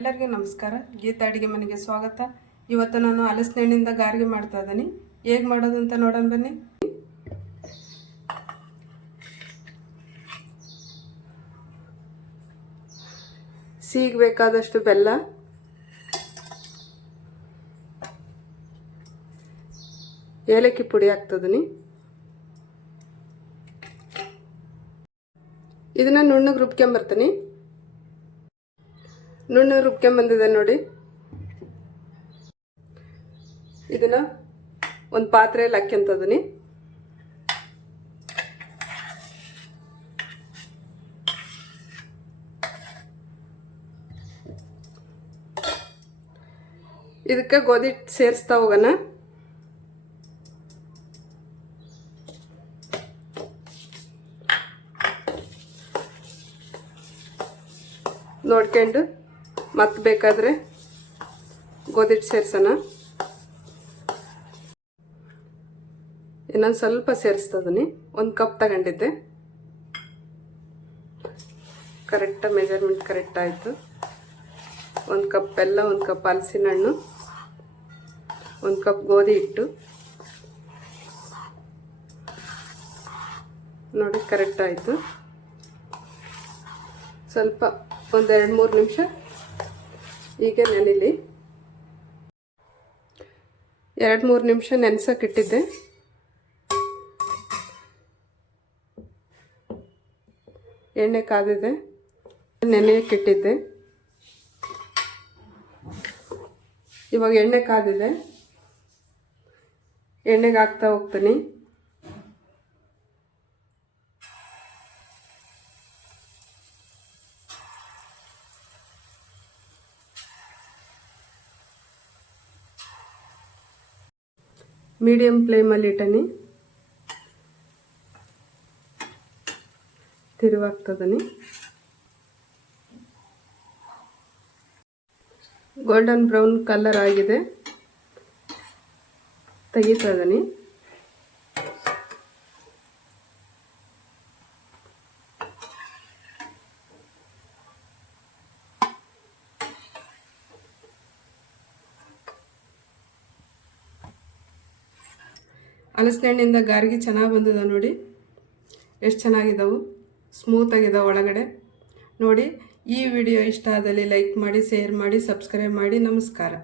ಎಲ್ಲರಿಗೂ ನಮಸ್ಕಾರ. ಗೀತಾ ಅಡುಗೆ ಮನೆಗೆ ಸ್ವಾಗತ. ಇವತ್ತು ನಾನು ಹಲಸಿನ ಹಣ್ಣಿಂದ ಗಾರಿಗೆ ಮಾಡ್ತಾ ಇದ್ದೀನಿ. ಹೇಗೆ ಮಾಡೋದು ಅಂತ ನೋಡೋಣ ಬನ್ನಿ. ಸಿಹಿಗೆ ಬೇಕಾದಷ್ಟು ಬೆಲ್ಲ, ಏಲಕ್ಕಿ ಪುಡಿ ಹಾಕ್ತಿದ್ದೀನಿ. ಇದನ್ನ ನುಣ್ಣಗೆ ರುಬ್ಕೊಂಬರ್ತೀನಿ. ನುಣ್ಣಗೆ ರುಬ್ಕೊಂಬಂದಿದೆ ನೋಡಿ. ಇದನ್ನ ಒಂದು ಪಾತ್ರೆಯಲ್ಲಿ ಹಾಕ್ಯಂತಿದ್ದೀನಿ. ಇದಕ್ಕೆ ಗೋಧಿ ಹಿಟ್ಟು ಸೇರಿಸ್ತಾ ಹೋಗೋಣ. ನೋಡ್ಕೊಂಡು ಮತ್ತೆ ಬೇಕಾದರೆ ಗೋಧಿ ಹಿಟ್ಟು ಸೇರಿಸೋಣ. ಇನ್ನೊಂದು ಸ್ವಲ್ಪ ಸೇರಿಸ್ತದೀನಿ. 1 ಕಪ್ ತಗೊಂಡಿದ್ದೆ. ಕರೆಕ್ಟಾಗಿ ಮೆಜರ್ಮೆಂಟ್ ಕರೆಕ್ಟ್ ಆಯಿತು. 1 ಕಪ್ ಬೆಲ್ಲ, 1 ಕಪ್ ಹಲಸಿನ ಹಣ್ಣು, 1 ಕಪ್ ಗೋಧಿ ಹಿಟ್ಟು ನೋಡಿ ಕರೆಕ್ಟ್ ಆಯಿತು. ಸ್ವಲ್ಪ ಒಂದು 2-3 ನಿಮಿಷ ಹೀಗೆ ನೆನಿಲಿ. 2-3 ನಿಮಿಷ ನೆನೆಸೋಕ್ಕಿಟ್ಟಿದ್ದೆ. ಎಣ್ಣೆ ಕಾದಿದೆ, ನೆನೆಯಕ್ಕಿಟ್ಟಿದ್ದೆ. ಇವಾಗ ಎಣ್ಣೆ ಕಾದಿದೆ, ಎಣ್ಣೆಗೆ ಹಾಕ್ತಾ ಹೋಗ್ತೀನಿ. ಮೀಡಿಯಂ ಫ್ಲೇಮಲ್ಲಿ ಇಟ್ಟನಿ. ತಿರುವಾಗ್ತದನಿ. ಗೋಲ್ಡನ್ ಬ್ರೌನ್ ಕಲರ್ ಆಗಿದೆ, ತೆಗಿತಾ ಇದೀನಿ. ಹಲಸಿನ ಹಣ್ಣಿಂದ ಗಾರಿಗೆ ಚೆನ್ನಾಗಿ ಬಂದಿದೆ ನೋಡಿ. ಎಷ್ಟು ಚೆನ್ನಾಗಿದ್ದಾವೆ, ಸ್ಮೂತ್ ಆಗಿದ್ದಾವೆ ಒಳಗಡೆ ನೋಡಿ. ಈ ವಿಡಿಯೋ ಇಷ್ಟ ಆದಲ್ಲಿ ಲೈಕ್ ಮಾಡಿ, ಶೇರ್ ಮಾಡಿ, ಸಬ್ಸ್ಕ್ರೈಬ್ ಮಾಡಿ. ನಮಸ್ಕಾರ.